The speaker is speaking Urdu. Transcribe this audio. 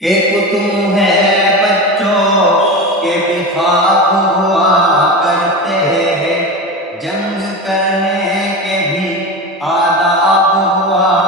کہ تم ہے بچوں کے بھی خواب ہوا کرتے ہیں، جنگ کرنے کے بھی آداب ہوا